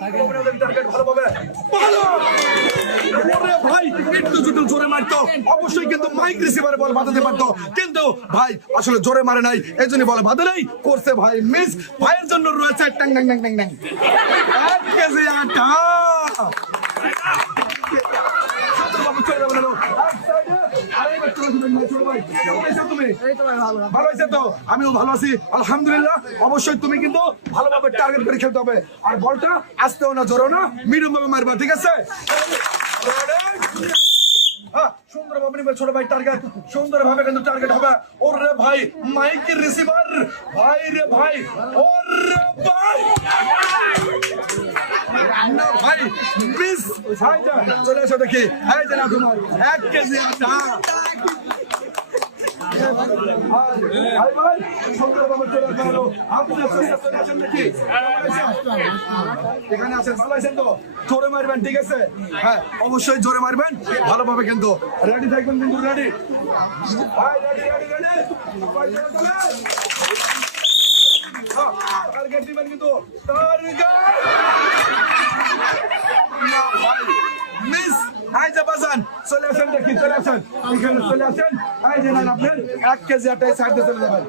Target ভালোভাবে ভালো ওরে ভাই একটু যদি জোরে মারতো অবশ্যই কিন্তু মাইক রিসিভারে বল বাঁধাতে পারতো, কিন্তু ভাই আসলে জোরে মারে নাই, এই জন্য বলে বাঁধে নাই, করছে ভাই মিস। ভাইয়ের জন্য রয়েছে ট্যাং ট্যাং ট্যাং ট্যাং ট্যাং 1 কেজি আটা। ভালো হয়েছে তো, আমিও ভালো আছি আলহামদুলিল্লাহ। অবশ্যই তুমি কিন্তু ভালোভাবে টার্গেট করে খেলতে হবে, আর বলটা আসতেও না জোরো না, মিডিয়াম ভাবে মারবা, ঠিক আছে? সুন্দরভাবে নিবে ছোট ভাই টার্গেট, সুন্দরভাবে কিন্তু টার্গেট হবে। ওরে ভাই মাইকের রিসিভার, ভাই রে ভাই, ওরে ভাই না ভাই মিস। ভাই যা চলে এসো দেখি, এই যে না তোমার 1 কেজি আটা। ভাই ভাই সুন্দরভাবে চলে আসো, আপনারা চলে আসেন নাকি? এখানে আছেন, ভালো আছেন তো? জোরে মারবেন, ঠিক আছে? হ্যাঁ অবশ্যই জোরে মারবেন ভালোভাবে, কিন্তু রেডি থাকবেন, কিন্তু রেডি ভাই, রেডি রেডি রেডি। টার্গেট দিবেন কিন্তু, টার্গেট মিস। আই যা বাজান চলে আসেন দেখি, চলে আসেন এখানে, চলে আসেন। এই যে নেন আপনার 1 কেজি আটায় সাইডে চলে যাবেন।